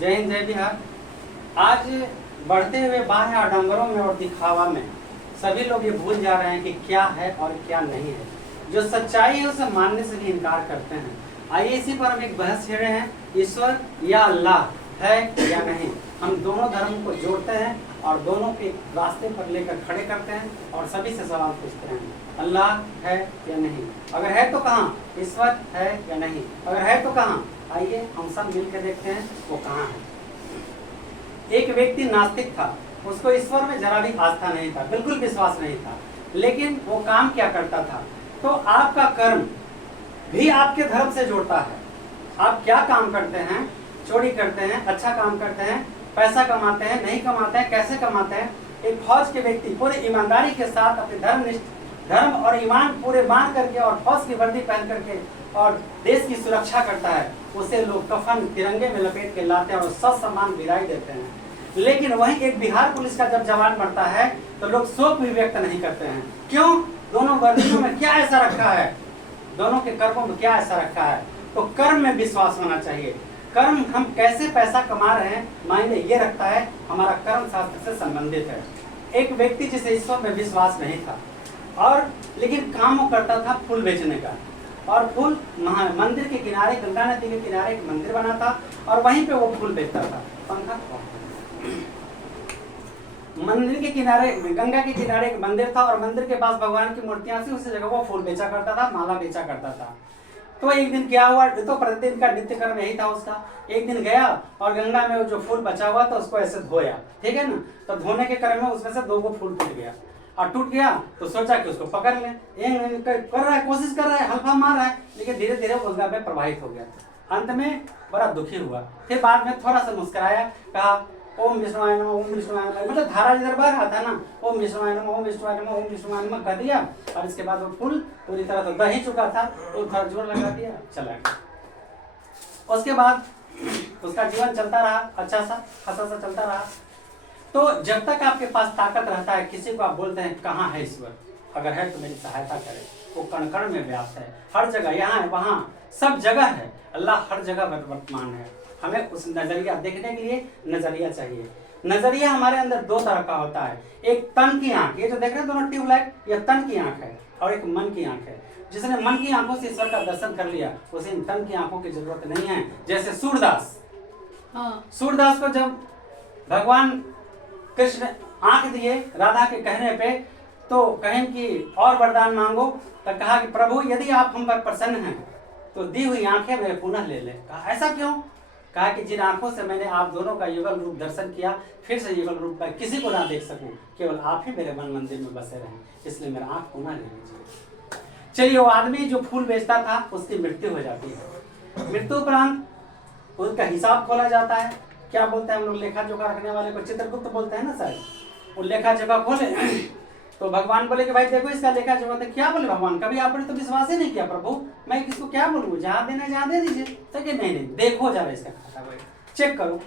जय हिंद जय बिहार। आज बढ़ते हुए बाह्य आडंबरों में और दिखावा में सभी लोग ये भूल जा रहे हैं कि क्या है और क्या नहीं है। जो सच्चाई है उसे मानने से भी इनकार करते हैं। आइए इसी पर हम एक बहस छेड़े हैं, ईश्वर या अल्लाह है या नहीं। हम दोनों धर्म को जोड़ते हैं और दोनों के रास्ते पर लेकर खड़े करते हैं और सभी से सवाल पूछते हैं, अल्लाह है या नहीं? अगर है तो कहाँ? ईश्वर है या नहीं? अगर है तो कहाँ? आइए हम सब मिलकर देखते हैं वो कहाँ है। एक व्यक्ति नास्तिक था, उसको ईश्वर में जरा भी आस्था नहीं था, बिल्कुल विश्वास नहीं था, लेकिन वो काम क्या करता था? तो आपका कर्म भी आपके धर्म से जोड़ता है। आप क्या काम करते हैं? चोरी करते हैं, अच्छा काम करते हैं, पैसा कमाते हैं, नहीं कमाते हैं, कैसे कमाते हैं? एक फौज के व्यक्ति पूरे ईमानदारी के साथ अपने धर्म और ईमान पूरे मान करके और फौज की वर्दी पहन करके और देश की सुरक्षा करता है, उसे लोग कफन तिरंगे में लपेट के लाते हैं और सम्मान विदाई देते हैं। लेकिन वहीं एक बिहार पुलिस का जब जवान मरता है तो लोग शोक भी व्यक्त नहीं करते हैं। क्यों? दोनों वर्दियों में क्या ऐसा रखा है? दोनों के कर्मों में क्या ऐसा रखा है? तो कर्म में विश्वास होना चाहिए। कर्म हम कैसे पैसा कमा रहे हैं मायने ये रखता है, हमारा कर्म शास्त्र से संबंधित है। एक व्यक्ति जिसे ईश्वर में विश्वास नहीं था और लेकिन काम वो करता था फूल बेचने का, और फूल मंदिर के किनारे, गंगा नदी के किनारे एक मंदिर बना था और वहीं पे वो फूल बेचता था। पंखा मंदिर के किनारे, गंगा के किनारे एक मंदिर था और मंदिर के पास भगवान की मूर्तियां थी, उसी जगह वो फूल बेचा करता था, माला बेचा करता था। तो एक दिन क्या हुआ, तो प्रतिदिन का नित्य कर्म यही था उसका। एक दिन गया और गंगा में वो जो फूल बचा हुआ था उसको ऐसे धोया, ठीक है ना। तो धोने के क्रम में उसमें से 2 को फूल टूट गया और टूट गया तो सोचा कि उसको पकड़ लें, कर रहा है, कोशिश कर रहा है, हल्का मार रहा है, लेकिन धीरे धीरे गंगा में प्रवाहित हो गया। अंत में बड़ा दुखी हुआ, फिर बाद में थोड़ा सा मुस्कुराया, कहा ओम विष्णुवाय नमः, ओम विष्णुवाय नमः, मतलब धारा जिधर बह रहा था ना, ओम विष्णुवाय नमः, ओम विष्णुवाय नमः, ओम विष्णुवाय नमः कह दिया और इसके बाद वो फूल पूरी तरह से बह ही चुका था, तो थोड़ा जोर लगा दिया, चला गया। उसके बाद उसका जीवन चलता रहा, अच्छा सा खासा सा चलता रहा। तो जब तक आपके पास ताकत रहता है, किसी को आप बोलते हैं कहाँ है ईश्वर, अगर है तो मेरी सहायता करे, वो कण कण में व्याप्त है, हर जगह, यहाँ है वहाँ सब जगह है, अल्लाह हर जगह वर्तमान है। हमें उस नजरिया देखने के लिए नजरिया चाहिए। नजरिया हमारे अंदर 2 तरह का होता है, एक तन की आंख, ये जो देख रहे हैं दोनों ट्यूबलाइट, ये तन की आंख है, और एक मन की आंख है। जिसने मन की आंखों से ईश्वर का दर्शन कर लिया उसे इन तन की आंखों की जरूरत नहीं है। जैसे सूरदास, सूरदास को जब भगवान कृष्ण आंख दिए राधा के कहने पे, तो कहें कि और वरदान मांगो, तो कहा कि प्रभु यदि आप हम पर प्रसन्न हैं तो दी हुई आंखें मेरे पुनः ले ले। कहा ऐसा क्यों? कहा कि जिन आंखों से मैंने आप दोनों का युगल रूप दर्शन किया, फिर से युगल रूप में किसी को ना देख सकूं, केवल आप ही मेरे मन मंदिर में बसे रहें, इसलिए मेरा आंख पुनः ले लीजिए। चलिए, वो आदमी जो फूल बेचता था उसकी मृत्यु हो जाती है। मृत्यु उपरांत उसका हिसाब खोला जाता है। क्या बोलते हैं हम लोग, लेखा जोखा रखने वाले को चित्रगुप्त बोलते हैं ना शायद। वो लेखा जोखा खोले तो भगवान बोले कि भाई देखो इसका लेखा जोखा। तो क्या बोले भगवान, कभी आपने तो विश्वास ही नहीं किया प्रभु, मैं किसको क्या बोलूँ, जहाँ देना जहाँ दे दीजिए। तो कि नहीं देखो जरा इसका खाता, भाई चेक करो।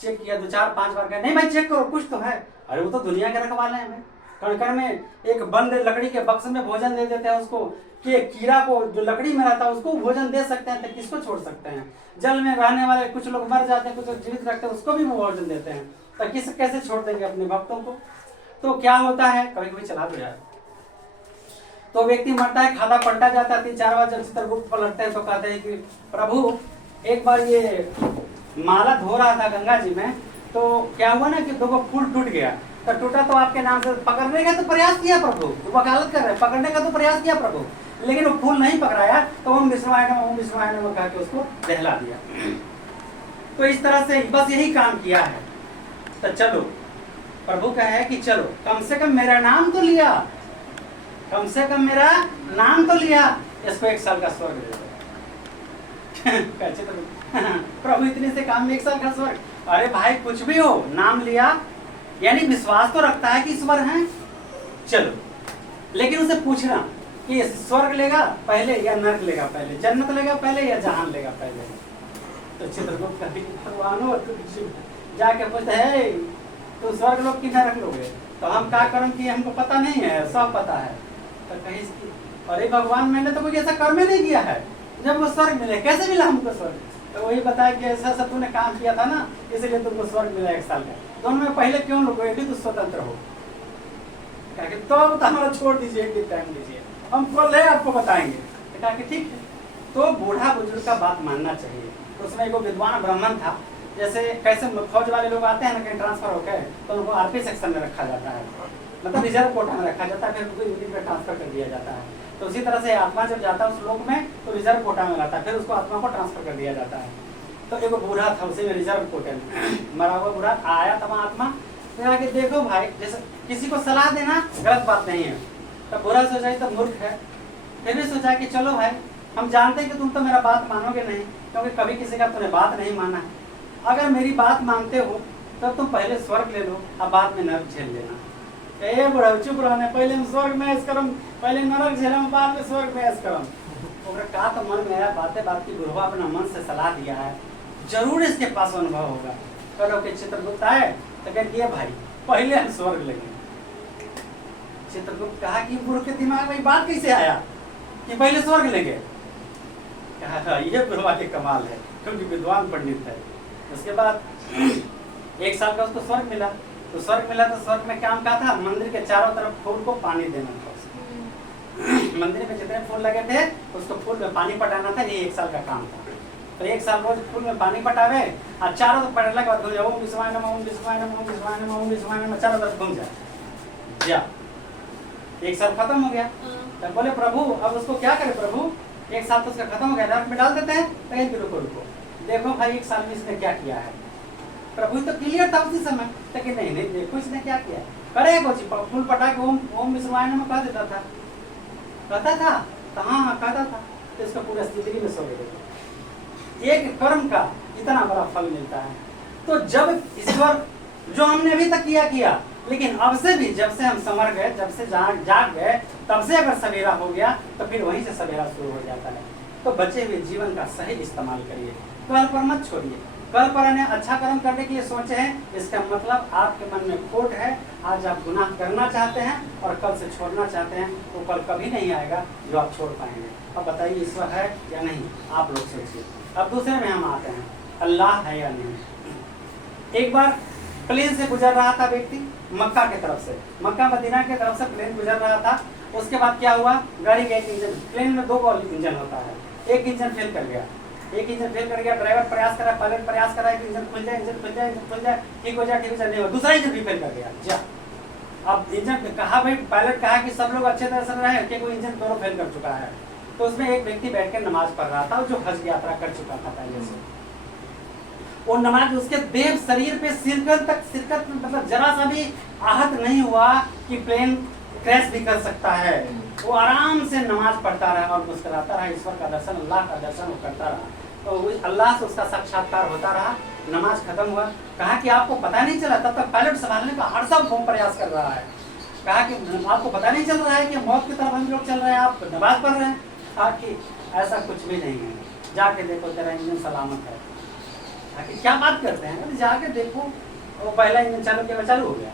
चेक किया, 2 4 5 बार कहा नहीं भाई चेक करो कुछ तो है। अरे वो तो दुनिया के रखवाले हैं, कण कण में एक बंद लकड़ी के बक्स में भोजन दे देते हैं उसको, कि कीड़ा को जो लकड़ी में रहता है उसको भोजन दे सकते हैं, तो किसको छोड़ सकते हैं? जल में रहने वाले कुछ लोग मर जाते हैं, कुछ लोग जीवित रखते हैं, उसको भी वो भोजन देते हैं, तो कैसे छोड़ देंगे अपने भक्तों को? तो क्या होता है, कभी कभी चला दो यार। तो व्यक्ति मरता है, खाता पलटा जाता है, 3 4 बार जब चित्रगुप्त पलटते हैं तो कहते हैं कि प्रभु एक बार ये माला धो रहा था गंगा जी में, तो क्या हुआ ना कि 2 फूल टूट गया। तो टूटा तो आपके नाम से पकड़ने का तो प्रयास किया प्रभु, तो वकालत कर रहे, पकड़ने का तो प्रयास किया प्रभु, लेकिन वो फूल नहीं पकड़ाया, तो ओम विष्णुवाय नमः, ओम विष्णुवाय नमः कह के उसको दहला दिया। तो इस तरह से बस यही काम किया है। तो चलो, प्रभु का है कि चलो कम से कम मेरा नाम तो लिया, कम से कम मेरा नाम तो लिया, इसको 1 साल का स्वर्ग दे दो। प्रभु इतने से काम में 1 साल का स्वर्ग। अरे भाई कुछ भी हो, नाम लिया यानी विश्वास तो रखता है कि ईश्वर है, चलो, लेकिन उसे पूछना कि स्वर्ग लेगा पहले या नरक लेगा पहले, जन्नत लेगा पहले या जहान लेगा पहले। तो चित्रगुप्त भगवान जाके पूछते है तो स्वर्ग लोग की नरक लोगे, तो हम क्या कर्म किए हमको पता नहीं है, सब पता है। तो कहीं अरे भगवान मैंने तो कोई ऐसा कर्म ही नहीं किया है, जब वो स्वर्ग मिले कैसे मिला हमको स्वर्ग? तो वही बताया कि ऐसा ऐसा तूने काम किया था ना, इसलिए तुमको स्वर्ग मिला 1 साल का। दोनों में पहले क्यों लोग भी तो स्वतंत्र हो, कहा कि तो हमारा छोड़ दीजिए, एक दिन टाइम दीजिए, हम कल है आपको बताएंगे। कहा कि ठीक है। तो बूढ़ा बुजुर्ग का बात मानना चाहिए। तो उसमें एक विद्वान ब्राह्मण था, जैसे कैसे फौज वाले लोग आते हैं ना कहीं ट्रांसफर होकर, तो उनको आरपी सेक्शन में रखा जाता है, मतलब रिजर्व कोटा में रखा जाता है, फिर उनको यूनिट में ट्रांसफर कर दिया जाता है। तो उसी तरह से आत्मा जब जाता है उस लोक में तो रिजर्व कोटा में रहता है, फिर उसको आत्मा को ट्रांसफर कर दिया जाता है। तो एक बूढ़ा था उसी में रिजर्व कोटे में मरा हुआ बूढ़ा आया था आत्मा, फिर आके देखो भाई, जैसे किसी को सलाह देना गलत बात नहीं है, तब बुरा सोचा तो मूर्ख है। फिर भी सोचा कि चलो भाई, हम जानते हैं कि तुम तो मेरा बात मानोगे नहीं, क्योंकि कभी किसी का तुमने बात नहीं माना है। अगर मेरी बात मानते हो तब तुम पहले स्वर्ग ले लो, अब बाद में नरक झेल लेना। ए बुढ़ा चुप रहने, पहले हम स्वर्ग में ऐश करम, पहले नरक झेलम, बाद में स्वर्ग में ऐश करम। ओकरा का तो मन में आया, बातें बात की गुरुआ अपना मन से सलाह दिया है, जरूर इसके पास अनुभव होगा। करो कि चित्रगुप्त आए तो कह दिए भाई पहले हम स्वर्ग लेंगे। चित्रगुप्त कहा कि बुढ़ के दिमाग में बात कैसे आया कि पहले स्वर्ग लेंगे? कहा ये बुढ़वा के कमाल है, क्योंकि विद्वान पंडित है। उसके बाद 1 साल का उसको स्वर्ग मिला। तो स्वर्ग मिला तो स्वर्ग में काम क्या था, मंदिर के चारों तरफ फूल को पानी देना था उसको। मंदिर में जितने फूल लगे थे उसको फूल में पानी पटाना था, ये 1 साल का काम था। तो 1 साल रोज फूल में पानी पटावे और चारों तरफ पटने के बाद घूम जाओ, ओम विष्णुवाय नमः, ओम विष्णुवाय नमः, ओम विष्णुवाय नमः, ओम विष्णुवाय नमः, चारों तरफ घूम जाए जा। 1 साल खत्म हो गया। तब बोले प्रभु अब उसको क्या करे प्रभु, 1 साल तो उसका खत्म हो गया, नरक में डाल देते हैं। कहीं कि रुको रुको, देखो भाई 1 साल में इसने क्या किया है। प्रभु तो क्लियर था उसी समय, लेकिन नहीं नहीं देखो इसने क्या किया। करे कुछ फूल पटा के ओम ओम विष्णुवाय नमः कह देता था, कहता था तो हाँ कहता था, तो इसका पूरा जिंदगी में सो गए। एक कर्म का इतना बड़ा फल मिलता है। तो जब ईश्वर जो हमने अभी तक किया, लेकिन अब से भी जब से हम समझ गए, जब से जाग गए, तब से अगर सवेरा हो गया तो फिर वहीं से सवेरा शुरू हो जाता है। तो बचे हुए जीवन का सही इस्तेमाल करिए, कल पर मत छोड़िए। कल पर आने अच्छा कर्म करने के लिए सोचे हैं, इसका मतलब आपके मन में खोट है। आज आप गुनाह करना चाहते हैं और कल से छोड़ना चाहते हैं, तो कल कभी नहीं आएगा जो आप छोड़ पाएंगे। अब बताइए ईश्वर है या नहीं, आप लोग सोचिए। अब दूसरे में हम आते हैं, अल्लाह है या नहीं। एक बार प्लेन से गुजर रहा था व्यक्ति, मक्का की तरफ से, मक्का मदीना की तरफ से प्लेन गुजर रहा था। उसके बाद क्या हुआ, गाड़ी का एक इंजन, प्लेन में 2 इंजन होता है, एक इंजन फेल कर गया, ड्राइवर प्रयास करा, पायलट प्रयास करा कि इंजन खुल जाए, ठीक हो जाए, नहीं हुआ, दूसरा इंजन भी फेल कर गया। जा अब इंजन कहा भाई, पायलट कहा कि सब लोग अच्छे तरह से रहे कि कोई इंजन दोनों फेल कर चुका है। तो उसमें एक व्यक्ति बैठकर नमाज पढ़ रहा था, जो हज यात्रा कर चुका था पहले से। वो नमाज उसके देह शरीर पे सिरकत मतलब जरा सा भी आहत नहीं हुआ कि प्लेन क्रैश भी कर सकता है। वो आराम से नमाज पढ़ता रहा और मुस्कुराता रहा, ईश्वर का दर्शन, अल्लाह का दर्शन वो करता रहा। तो अल्लाह से उसका साक्षात्कार होता रहा। नमाज खत्म हुआ, कहा कि आपको पता नहीं चला, तब तक पायलट संभालने का हर सब प्रयास कर रहा है। कहा कि आपको पता नहीं चल रहा है कि मौत की तरफ हम लोग चल रहे हैं, आप नमाज पढ़ रहे हैं। कहा कि ऐसा कुछ भी नहीं है, जाके देखो तेरा इंजन सलामत है। कि क्या बात करते हैं, अरे जाके देखो, वो पहला इंजन चालू हो गया।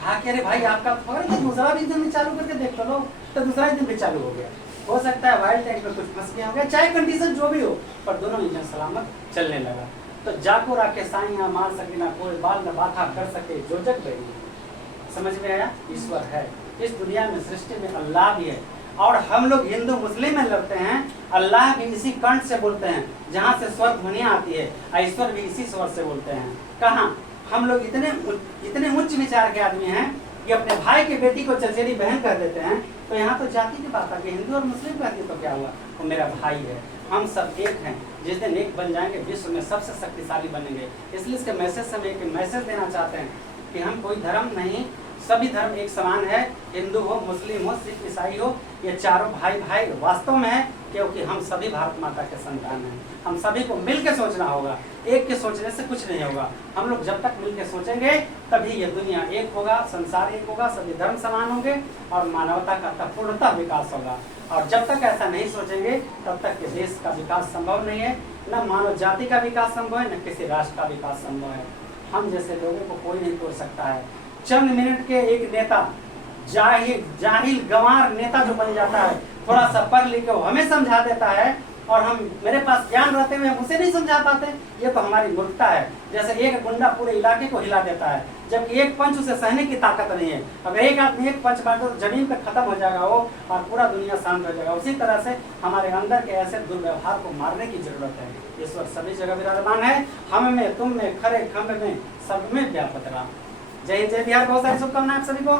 हाँ कि अरे भाई आपका तो दूसरा भी इंजन भी चालू करके देख लो, तो दूसरा इंजन भी चालू हो गया। हो सकता है वाइल्ड टैंक में कुछ फंस गया हो गया, चाहे कंडीशन जो भी हो, पर दोनों इंजन सलामत चलने लगा। तो जाको राके साइया मार सके ना कोई, बाल न बाथा कर सके जो जग गई। समझ में आया, ईश्वर है इस दुनिया में, सृष्टि में अल्लाह भी है। और हम लोग हिंदू मुस्लिम में लड़ते हैं, अल्लाह भी इसी कंठ से बोलते हैं जहाँ से स्वर ध्वनियाँ आती है, ईश्वर भी इसी स्वर से बोलते हैं। कहाँ हम लोग इतने उच्च विचार के आदमी हैं कि अपने भाई के बेटी को चचेरी बहन कर देते हैं। तो यहाँ तो जाति की बात आती है, हिंदू और मुस्लिम कहती है तो क्या हुआ, वो मेरा भाई है, हम सब एक हैं। जिस दिन एक बन जाएंगे विश्व में सबसे शक्तिशाली बनेंगे। इसलिए इसके मैसेज से हम एक मैसेज देना चाहते हैं कि हम कोई धर्म नहीं, सभी धर्म एक समान है। हिंदू हो, मुस्लिम हो, सिख ईसाई हो, ये चारों भाई भाई वास्तव में है, क्योंकि हम सभी भारत माता के संतान हैं। हम सभी को मिल के सोचना होगा, एक के सोचने से कुछ नहीं होगा। हम लोग जब तक मिल के सोचेंगे तभी ये दुनिया एक होगा, संसार एक होगा, सभी धर्म समान होंगे और मानवता का पूर्णतः विकास होगा। और जब तक ऐसा नहीं सोचेंगे तब तक के देश का विकास संभव नहीं है, न मानव जाति का विकास संभव है, न किसी राष्ट्र का विकास संभव है। हम जैसे लोगों को कोई नहीं तोड़ सकता है। चंद मिनट के एक नेता, जाहिल गंवार नेता जो बन जाता है, थोड़ा सा पढ़ लिख के हमें समझा देता है और हम मेरे पास ज्ञान रहते हुए हम उसे नहीं समझा पाते, ये तो हमारी मूर्खता है। जैसे एक गुंडा पूरे इलाके को हिला देता है, जबकि एक पंच उसे सहने की ताकत नहीं है। अगर एक आदमी एक पंच मारे तो जमीन पर खत्म हो जाएगा वो, और पूरा दुनिया शांत हो जाएगा। उसी तरह से हमारे अंदर के ऐसे दुर्व्यवहार को मारने की जरूरत है। ईश्वर सभी जगह विराजमान है, हम में, तुम में, खरे खंड में, सब में व्यापक राम। जय हिंद, जय बिहार। बहुत सारी शुभकामनाएं आप सभी को।